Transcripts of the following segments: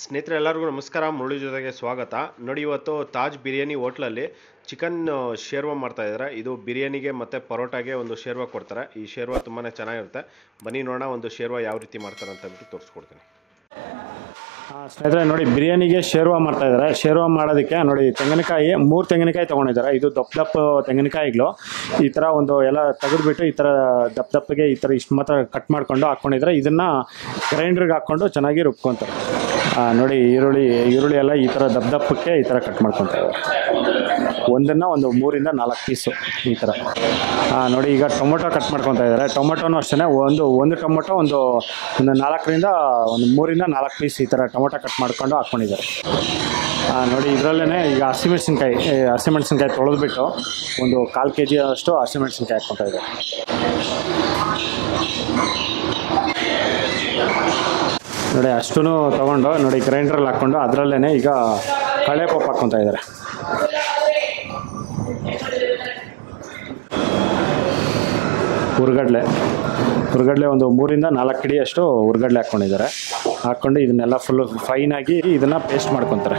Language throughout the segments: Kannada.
ಸ್ನೇಹಿತರೆ ಎಲ್ಲರಿಗೂ ನಮಸ್ಕಾರ. ಮುರಳಿ ಜೊತೆಗೆ ಸ್ವಾಗತ. ನೋಡಿ, ಇವತ್ತು ತಾಜ್ ಬಿರಿಯಾನಿ ಹೋಟ್ಲಲ್ಲಿ ಚಿಕನ್ ಶೇರ್ವಾ ಮಾಡ್ತಾ ಇದ್ದಾರೆ. ಇದು ಬಿರಿಯಾನಿಗೆ ಮತ್ತು ಪರೋಟಾಗೆ ಒಂದು ಶೇರ್ವಾ ಕೊಡ್ತಾರೆ. ಈ ಶೇರ್ವಾ ತುಂಬಾ ಚೆನ್ನಾಗಿರುತ್ತೆ. ಬನ್ನಿ ನೋಡೋಣ ಒಂದು ಶೇರ್ವಾ ಯಾವ ರೀತಿ ಮಾಡ್ತಾರೆ ಅಂತ ಅಂದ್ಬಿಟ್ಟು ತೋರಿಸ್ಕೊಡ್ತೀನಿ. ಸ್ನೇಹಿತರೆ ನೋಡಿ, ಬಿರಿಯಾನಿಗೆ ಶೇರ್ವಾ ಮಾಡ್ತಾ ಇದ್ದಾರೆ. ಶೇರ್ವಾ ಮಾಡೋದಕ್ಕೆ ನೋಡಿ, ತೆಂಗಿನಕಾಯಿ 3 ತೆಂಗಿನಕಾಯಿ ತೊಗೊಂಡಿದ್ದಾರೆ. ಇದು ದಪ್ಪ ತೆಂಗಿನಕಾಯಿಗಳು ಈ ಥರ ಒಂದು ಎಲ್ಲ ತೆಗೆದುಬಿಟ್ಟು ಈ ಥರ ದಪ್ಪಗೆ ಈ ಥರ ಇಷ್ಟು ಮಾತ್ರ ಕಟ್ ಮಾಡ್ಕೊಂಡು ಹಾಕ್ಕೊಂಡಿದ್ದಾರೆ. ಇದನ್ನು ಗ್ರೈಂಡ್ರಿಗೆ ಹಾಕ್ಕೊಂಡು ಚೆನ್ನಾಗಿ ರುಬ್ಕೊತಾರೆ. ನೋಡಿ, ಈರುಳ್ಳಿ ಎಲ್ಲ ಈ ಥರ ದಪ್ಪಕ್ಕೆ ಈ ಥರ ಕಟ್ ಮಾಡ್ಕೊತಾ ಇದ್ದಾರೆ. ಒಂದನ್ನು ಒಂದು 3 ಇಂದ 4 ಪೀಸು ಈ ಥರ. ನೋಡಿ, ಈಗ ಟೊಮೊಟೊ ಕಟ್ ಮಾಡ್ಕೊತಾ ಇದ್ದಾರೆ. ಟೊಮೊಟೊನೂ ಅಷ್ಟೇ, ಒಂದು ಟೊಮೊಟೊ ಒಂದು 4 ಇಂದ 3 ಇಂದ 4 ಪೀಸ್ ಈ ಥರ ಟೊಮೊಟೊ ಕಟ್ ಮಾಡ್ಕೊಂಡು ಹಾಕ್ಕೊಂಡಿದ್ದಾರೆ. ನೋಡಿ, ಇದರಲ್ಲೇ ಈಗ ಹಸಿಮೆಣಸಿನ್ಕಾಯಿ ತೊಳೆದ್ಬಿಟ್ಟು ಒಂದು 1/4 kg ಅಷ್ಟು ಹಸಿಮೆಣಸಿನ್ಕಾಯಿ ಹಾಕ್ಕೊತಾ ಇದ್ದಾರೆ. ನೋಡಿ, ಅಷ್ಟೂ ತೊಗೊಂಡು ನೋಡಿ ಗ್ರೈಂಡ್ರಲ್ಲಿ ಹಾಕ್ಕೊಂಡು ಅದರಲ್ಲೇ ಈಗ ಕಡಲೆಪಪ್ಪು ಹಾಕ್ಕೊತಾ ಇದ್ದಾರೆ. ಹುರ್ಗಡ್ಲೆ ಒಂದು 3 ಇಂದ 4 ಹಿಡಿ ಅಷ್ಟು ಹುರ್ಗಡ್ಲೆ ಹಾಕ್ಕೊಂಡಿದ್ದಾರೆ. ಹಾಕ್ಕೊಂಡು ಇದನ್ನೆಲ್ಲ ಫುಲ್ಲು ಫೈನಾಗಿ ಇದನ್ನು ಪೇಸ್ಟ್ ಮಾಡ್ಕೊತಾರೆ.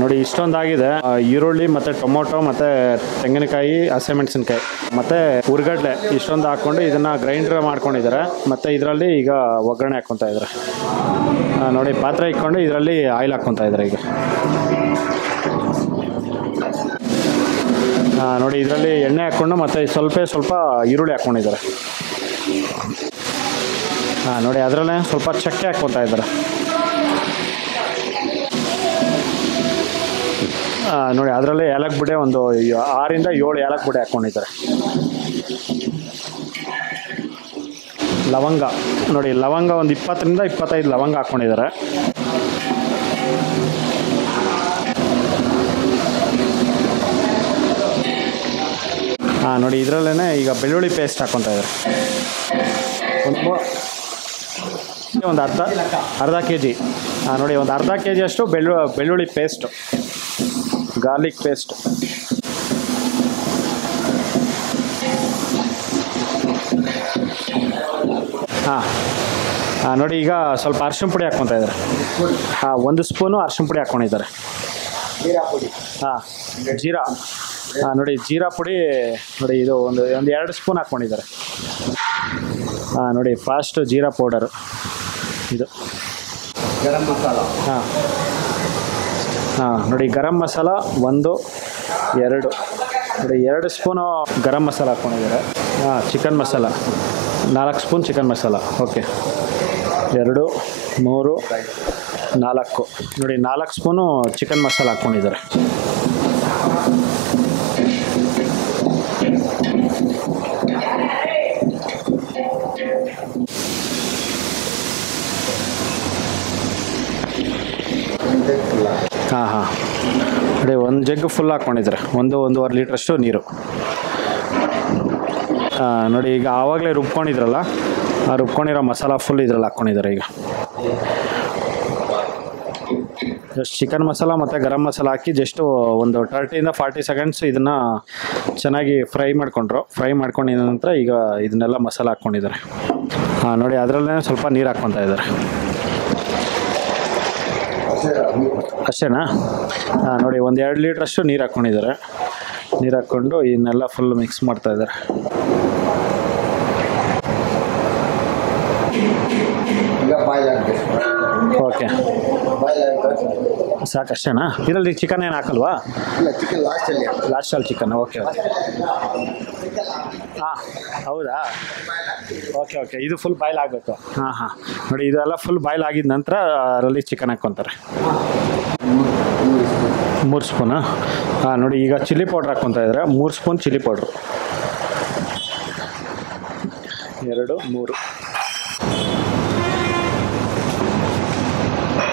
ನೋಡಿ, ಇಷ್ಟೊಂದಾಗಿದೆ. ಈರುಳ್ಳಿ ಮತ್ತು ಟೊಮೊಟೊ ಮತ್ತು ತೆಂಗಿನಕಾಯಿ, ಹಸಿಮೆಣಸಿನ್ಕಾಯಿ ಮತ್ತು ಹುರ್ಗಡ್ಲೆ ಇಷ್ಟೊಂದು ಹಾಕ್ಕೊಂಡು ಇದನ್ನು ಗ್ರೈಂಡರ್ ಮಾಡ್ಕೊಂಡಿದ್ದಾರೆ. ಮತ್ತು ಇದರಲ್ಲಿ ಈಗ ಒಗ್ಗರಣೆ ಹಾಕ್ಕೊತಾ ಇದ್ದಾರೆ. ನೋಡಿ, ಪಾತ್ರೆ ಇಟ್ಕೊಂಡು ಇದರಲ್ಲಿ ಆಯಿಲ್ ಹಾಕ್ಕೊತಾ ಇದ್ದಾರೆ. ಈಗ ನೋಡಿ, ಇದರಲ್ಲಿ ಎಣ್ಣೆ ಹಾಕ್ಕೊಂಡು ಮತ್ತು ಸ್ವಲ್ಪ ಈರುಳ್ಳಿ ಹಾಕ್ಕೊಂಡಿದ್ದಾರೆ. ನೋಡಿ, ಅದರಲ್ಲೇ ಸ್ವಲ್ಪ ಚಕ್ಕೆ ಹಾಕ್ಕೊತಾ ಇದ್ದಾರೆ. ನೋಡಿ, ಅದರಲ್ಲೇ ಏಲಕ್ಕಿ ಬುಡೆ ಒಂದು 6 ಇಂದ 7 ಏಲಕ್ಕಿ ಬುಡೆ ಹಾಕ್ಕೊಂಡಿದ್ದಾರೆ. ಲವಂಗ ನೋಡಿ, ಲವಂಗ ಒಂದು 20 ಇಂದ 25 ಲವಂಗ ಹಾಕ್ಕೊಂಡಿದ್ದಾರೆ. ನೋಡಿ, ಇದರಲ್ಲೇ ಈಗ ಬೆಳ್ಳುಳ್ಳಿ ಪೇಸ್ಟ್ ಹಾಕ್ಕೊತಾ ಇದ್ದಾರೆ. ಒಂದು ಅರ್ಧ kg. ನೋಡಿ, ಒಂದು ಅರ್ಧ kg ಅಷ್ಟು ಬೆಳ್ಳುಳ್ಳಿ ಪೇಸ್ಟು, ಗಾರ್ಲಿಕ್ ಪೇಸ್ಟ್. ನೋಡಿ, ಈಗ ಸ್ವಲ್ಪ ಅರಿಶಿನ ಪುಡಿ ಹಾಕ್ಕೊತಾ ಇದ್ದಾರೆ. 1 ಸ್ಪೂನು ಅರಿಶಿನ ಪುಡಿ ಹಾಕ್ಕೊಂಡಿದ್ದಾರೆ. ಜೀರಾ ನೋಡಿ, ಜೀರಾ ಪುಡಿ ನೋಡಿ, ಇದು ಒಂದು 2 ಸ್ಪೂನ್ ಹಾಕ್ಕೊಂಡಿದ್ದಾರೆ. ನೋಡಿ, ಫಾಸ್ಟ್ ಜೀರಾ ಪೌಡರು ಇದು. ಗರಂ ಮಸಾಲ ನೋಡಿ, ಗರಂ ಮಸಾಲ 1 2 ನೋಡಿ, 2 ಸ್ಪೂನು ಗರಂ ಮಸಾಲ ಹಾಕ್ಕೊಂಡಿದ್ದಾರೆ. Chicken masala 4 spoon chicken masala. Okay, 2 3 4 ನೋಡಿ, 4 ಸ್ಪೂನು ಚಿಕನ್ ಮಸಾಲ ಹಾಕ್ಕೊಂಡಿದ್ದಾರೆ. ನೋಡಿ, 1 ಜಗ್ ಫುಲ್ ಹಾಕ್ಕೊಂಡಿದ್ದಾರೆ. 1-1.5 ಲೀಟ್ರಷ್ಟು ನೀರು. ನೋಡಿ, ಈಗ ಆವಾಗಲೇ ರುಬ್ಕೊಂಡಿದ್ರಲ್ಲ, ರುಬ್ಕೊಂಡಿರೋ ಮಸಾಲ ಫುಲ್ ಇದ್ರಲ್ಲಿ ಹಾಕ್ಕೊಂಡಿದ್ದಾರೆ. ಈಗ ಜಸ್ಟ್ ಚಿಕನ್ ಮಸಾಲ ಮತ್ತು ಗರಂ ಮಸಾಲ ಹಾಕಿ ಜಸ್ಟ್ ಒಂದು 30 ಇಂದ 40 ಸೆಕೆಂಡ್ಸ್ ಇದನ್ನು ಚೆನ್ನಾಗಿ ಫ್ರೈ ಮಾಡ್ಕೊಂಡಿದ ನಂತರ ಈಗ ಇದನ್ನೆಲ್ಲ ಮಸಾಲ ಹಾಕ್ಕೊಂಡಿದ್ದಾರೆ. ನೋಡಿ, ಅದರಲ್ಲೇ ಸ್ವಲ್ಪ ನೀರು ಹಾಕ್ಕೊತಾ ಇದ್ದಾರೆ. ಅಷ್ಟೇನಾ? ನೋಡಿ, 1-2 ಲೀಟ್ರಷ್ಟು ನೀರು ಹಾಕ್ಕೊಂಡಿದ್ದಾರೆ. ನೀರು ಹಾಕ್ಕೊಂಡು ಇದನ್ನೆಲ್ಲ ಫುಲ್ ಮಿಕ್ಸ್ ಮಾಡ್ತಾ ಇದ್ದಾರೆ. ಓಕೆ, ಸಾಕಷ್ಟೇನಾ? ಇದರಲ್ಲಿ ಚಿಕನ್ ಏನು ಹಾಕಲ್ವಾ? ಚಿಕನ್ ಲಾಸ್ಟಲ್ಲಿ ಚಿಕನ್. ಓಕೆ. ಹಾಂ ಹೌದಾ, ಓಕೆ ಓಕೆ. ಇದು ಫುಲ್ ಬಾಯ್ಲ್ ಆಗಬೇಕು. ಹಾಂ ಹಾಂ, ನೋಡಿ ಇದೆಲ್ಲ ಫುಲ್ ಬಾಯ್ಲ್ ಆಗಿದ ನಂತರ ಅದರಲ್ಲಿ ಚಿಕನ್ ಹಾಕ್ಕೊತಾರೆ. 3 ಸ್ಪೂನಾ? ಹಾಂ, ನೋಡಿ ಈಗ ಚಿಲ್ಲಿ ಪೌಡ್ರ್ ಹಾಕ್ಕೊತಾ ಇದ್ದಾರೆ. 3 ಸ್ಪೂನ್ ಚಿಲ್ಲಿ ಪೌಡ್ರು. 2 3.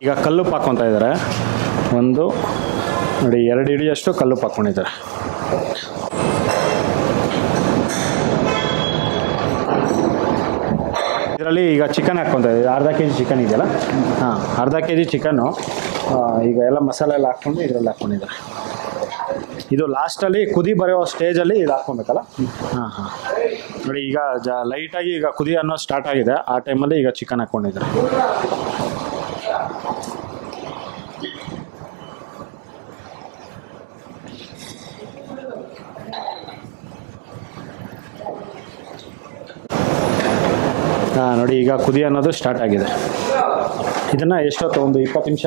ಈಗ ಕಲ್ಲುಪ್ಪು ಹಾಕ್ಕೊತಾ ಇದ್ದಾರೆ. 1 ನೋಡಿ 2 ಹಿಡಿಯಷ್ಟು ಕಲ್ಲುಪ್ಪು ಹಾಕ್ಕೊಂಡಿದ್ದಾರೆ. ಇದರಲ್ಲಿ ಈಗ ಚಿಕನ್ ಹಾಕ್ಕೊತಾ ಇದ್ದೀವಿ. ಅರ್ಧ ಕೆ ಜಿ ಚಿಕನ್ ಇದೆಯಲ್ಲ, ಹಾಂ, ಅರ್ಧ ಕೆ ಜಿ ಚಿಕನ್ನು ಈಗ ಎಲ್ಲ ಮಸಾಲೆ ಎಲ್ಲ ಹಾಕ್ಕೊಂಡು ಇದರಲ್ಲಿ ಹಾಕ್ಕೊಂಡಿದ್ದಾರೆ. ಇದು ಲಾಸ್ಟಲ್ಲಿ ಕುದಿ ಬರೋ ಸ್ಟೇಜಲ್ಲಿ ಇದು ಹಾಕ್ಕೊಬೇಕಲ್ಲ. ಹಾಂ ಹಾಂ, ನೋಡಿ ಈಗ ಲೈಟಾಗಿ ಈಗ ಕುದಿ ಅನ್ನೋ ಸ್ಟಾರ್ಟ್ ಆಗಿದೆ. ಆ ಟೈಮಲ್ಲಿ ಈಗ ಚಿಕನ್ ಹಾಕ್ಕೊಂಡಿದ್ದಾರೆ. ಹಾಂ, ನೋಡಿ ಈಗ ಕುದಿ ಅನ್ನೋದು ಸ್ಟಾರ್ಟ್ ಆಗಿದೆ. ಇದನ್ನು ಎಷ್ಟೊತ್ತು, ಒಂದು 20 ನಿಮಿಷ,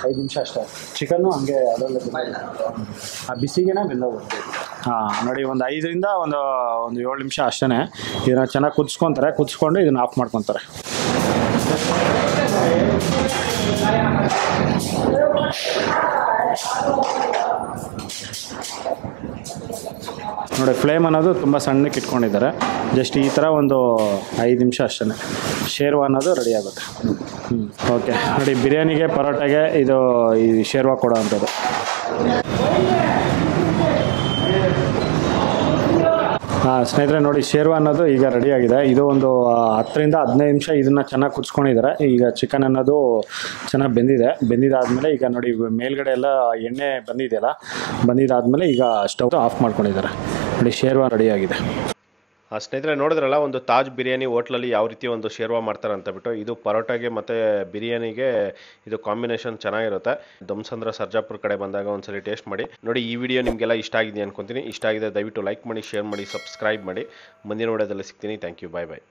5 ನಿಮಿಷ ಅಷ್ಟೇ. ಚಿಕನ್ನು ಹಂಗೆ ಅದರಲ್ಲಿ ಆ ಬಿಸಿಗೆನೇ ಬೆಂದೋಗುತ್ತೆ. ಹಾಂ, ನೋಡಿ ಒಂದು 5ರಿಂದ ಒಂದು 7 ನಿಮಿಷ ಅಷ್ಟೇ. ಇದನ್ನು ಚೆನ್ನಾಗಿ ಕುದಿಸ್ಕೊತಾರೆ. ಕುದಿಸ್ಕೊಂಡು ಇದನ್ನು ಆಫ್ ಮಾಡ್ಕೊತಾರೆ. ನೋಡಿ ಫ್ಲೇಮ್ ಅನ್ನೋದು ತುಂಬ ಸಣ್ಣಕ್ಕೆ ಇಟ್ಕೊಂಡಿದ್ದಾರೆ. ಜಸ್ಟ್ ಈ ಥರ ಒಂದು 5 ನಿಮಿಷ ಅಷ್ಟೇ ಶೇರ್ವಾ ಅನ್ನೋದು ರೆಡಿ ಆಗುತ್ತೆ. ಓಕೆ, ನೋಡಿ ಬಿರಿಯಾನಿಗೆ ಪರೋಟಾಗೆ ಇದು ಈ ಶೇರ್ವಾ ಕೊಡೋ ಅಂಥದ್ದು. ಹಾಂ ಸ್ನೇಹಿತರೆ, ನೋಡಿ ಶೇರ್ವಾ ಅನ್ನೋದು ಈಗ ರೆಡಿಯಾಗಿದೆ. ಇದು ಒಂದು 10ರಿಂದ 15 ನಿಮಿಷ ಇದನ್ನು ಚೆನ್ನಾಗಿ ಕುದಿಸ್ಕೊಂಡಿದ್ದಾರೆ. ಈಗ ಚಿಕನ್ ಅನ್ನೋದು ಚೆನ್ನಾಗಿ ಬೆಂದಿದ್ದಾದಮೇಲೆ ಈಗ ನೋಡಿ ಮೇಲ್ಗಡೆ ಎಲ್ಲ ಎಣ್ಣೆ ಬಂದಿದೆಯಲ್ಲ, ಬಂದಿದ್ದಾದಮೇಲೆ ಈಗ ಸ್ಟವ್ ಆಫ್ ಮಾಡ್ಕೊಂಡಿದ್ದಾರೆ. ನೋಡಿ ಶೇರ್ವಾ ರೆಡಿಯಾಗಿದೆ. ಸ್ನೇಹಿತರೆ ನೋಡಿದ್ರಲ್ಲ, ಒಂದು ತಾಜ್ ಬಿರಿಯಾನಿ ಹೋಟ್ಲಲ್ಲಿ ಯಾವ ರೀತಿ ಒಂದು ಶೇರ್ವಾ ಮಾಡ್ತಾರೆ ಅಂತ ಬಿಟ್ಟು. ಇದು ಪರೋಟಾಗೆ ಮತ್ತು ಬಿರಿಯಾನಿಗೆ ಇದು ಕಾಂಬಿನೇಷನ್ ಚೆನ್ನಾಗಿರುತ್ತೆ. ದಮ್ಸಂದ್ರ ಸರ್ಜಾಪುರ ಕಡೆ ಬಂದಾಗ ಒಂದ್ಸಲಿ ಟೇಸ್ಟ್ ಮಾಡಿ ನೋಡಿ. ಈ ವಿಡಿಯೋ ನಿಮಗೆಲ್ಲ ಇಷ್ಟ ಆಗಿದೆ ಅನ್ಕೊತೀನಿ. ಇಷ್ಟ ಆಗಿದೆ ದಯವಿಟ್ಟು ಲೈಕ್ ಮಾಡಿ, ಶೇರ್ ಮಾಡಿ, ಸಬ್ಸ್ಕ್ರೈಬ್ ಮಾಡಿ. ಮುಂದಿನ ವಿಡಿಯೋದಲ್ಲಿ ಸಿಗ್ತೀನಿ. Thank you, bye bye.